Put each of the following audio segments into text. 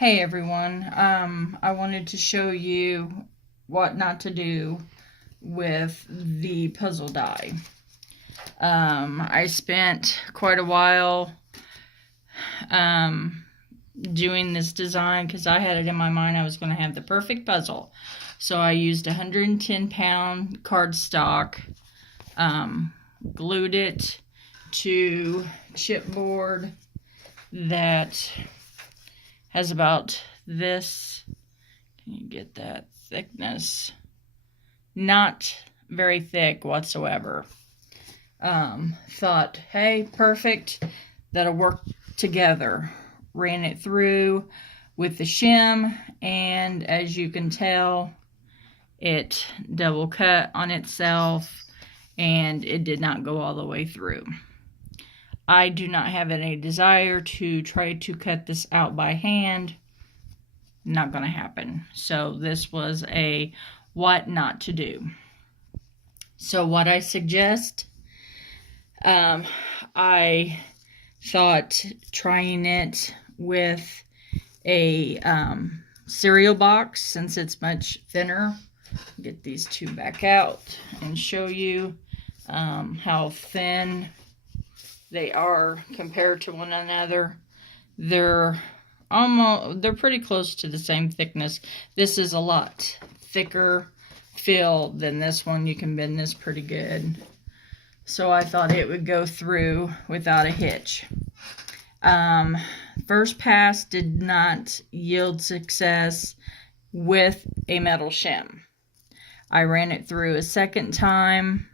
Hey everyone, I wanted to show you what not to do with the puzzle die. I spent quite a while doing this design because I had it in my mind I was going to have the perfect puzzle. So I used 110-pound cardstock, glued it to chipboard that has about this, can you get that thickness? Not very thick whatsoever. Thought, hey, perfect, that'll work together. Ran it through with the shim, and as you can tell, it double cut on itself, and it did not go all the way through. I do not have any desire to try to cut this out by hand. Not going to happen. So this was a what not to do. So what I suggest, I thought trying it with a cereal box, since it's much thinner. Get these two back out and show you how thin they are compared to one another. They're pretty close to the same thickness. This is a lot thicker fill than this one. You can bend this pretty good. So I thought it would go through without a hitch. First pass did not yield success with a metal shim. I ran it through a second time,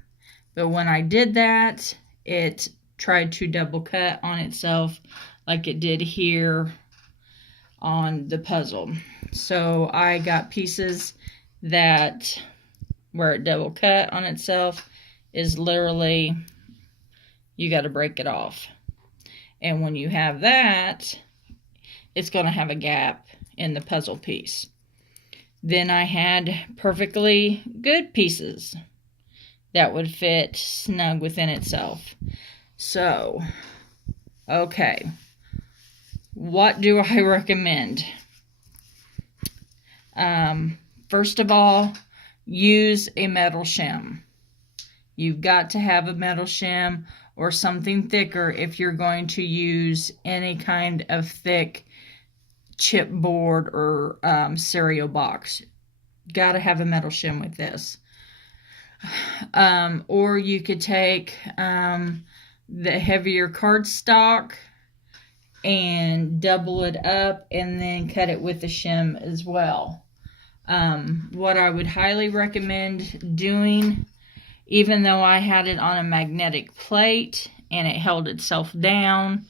but when I did that, it tried to double cut on itself like it did here on the puzzle. So I got pieces that where it double cut on itself is literally, you got to break it off. And when you have that, it's going to have a gap in the puzzle piece. Then I had perfectly good pieces that would fit snug within itself. So, okay, what do I recommend? First of all, use a metal shim. You've got to have a metal shim or something thicker if you're going to use any kind of thick chipboard or cereal box. Got to have a metal shim with this. Or you could take the heavier cardstock and double it up and then cut it with the shim as well. What I would highly recommend doing, even though I had it on a magnetic plate and it held itself down,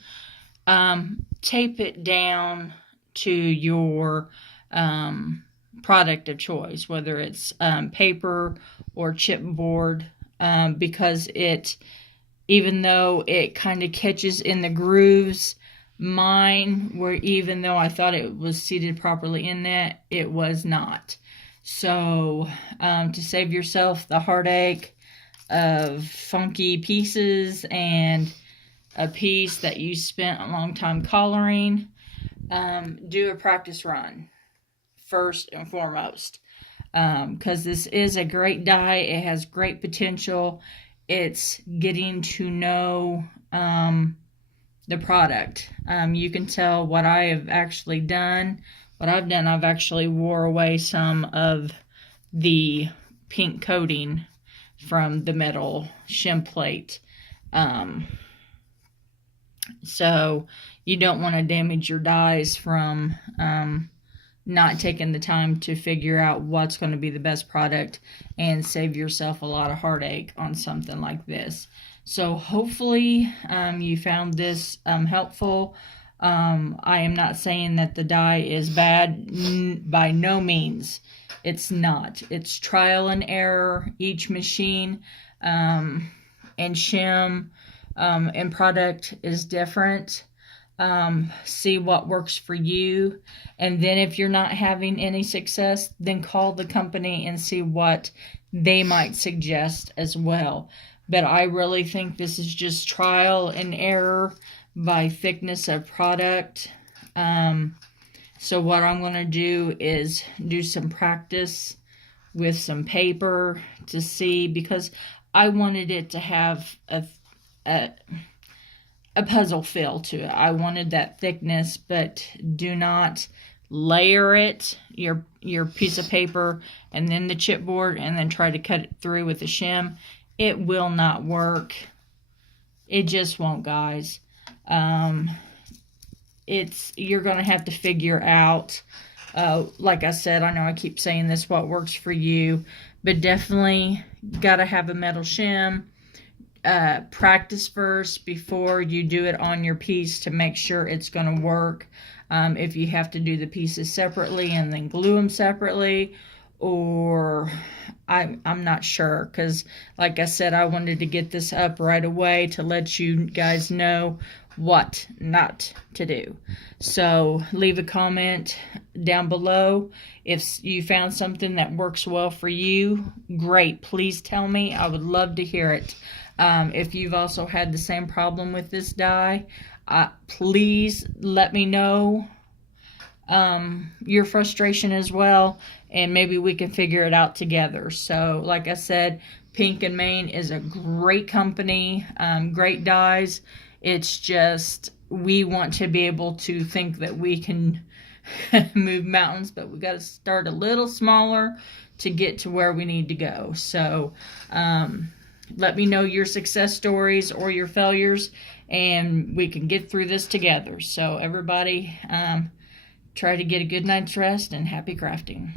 tape it down to your product of choice, whether it's paper or chipboard, because it, even though it kind of catches in the grooves, mine were, even though I thought it was seated properly in that, it was not. So to save yourself the heartache of funky pieces and a piece that you spent a long time coloring, do a practice run first and foremost, because this is a great die. It has great potential. It's getting to know the product. You can tell what I have actually done. What I've done, I've actually wore away some of the pink coating from the metal shim plate. So you don't want to damage your dies from not taking the time to figure out what's going to be the best product and save yourself a lot of heartache on something like this. So hopefully you found this helpful. I am not saying that the die is bad, by no means. It's not. It's trial and error. Each machine and shim and product is different. See what works for you, and then if you're not having any success, then call the company and see what they might suggest as well. But I really think this is just trial and error by thickness of product. So what I'm going to do is do some practice with some paper to see, because I wanted it to have a puzzle feel to it. I wanted that thickness, but do not layer it, your piece of paper, and then the chipboard, and then try to cut it through with the shim. It will not work. It just won't, guys. You're gonna have to figure out, like I said, I know I keep saying this, what works for you, but definitely gotta have a metal shim. Practice first before you do it on your piece to make sure it's gonna work. If you have to do the pieces separately and then glue them separately, or I'm not sure, because like I said, I wanted to get this up right away to let you guys know what not to do. So leave a comment down below if you found something that works well for you. Great, please tell me. I would love to hear it. If you've also had the same problem with this die, please let me know your frustration as well, and maybe we can figure it out together. So like I said, Pink & Main is a great company, great dies. It's just we want to be able to think that we can move mountains, but we got to start a little smaller to get to where we need to go. So let me know your success stories or your failures, and we can get through this together. So everybody, try to get a good night's rest, and happy crafting.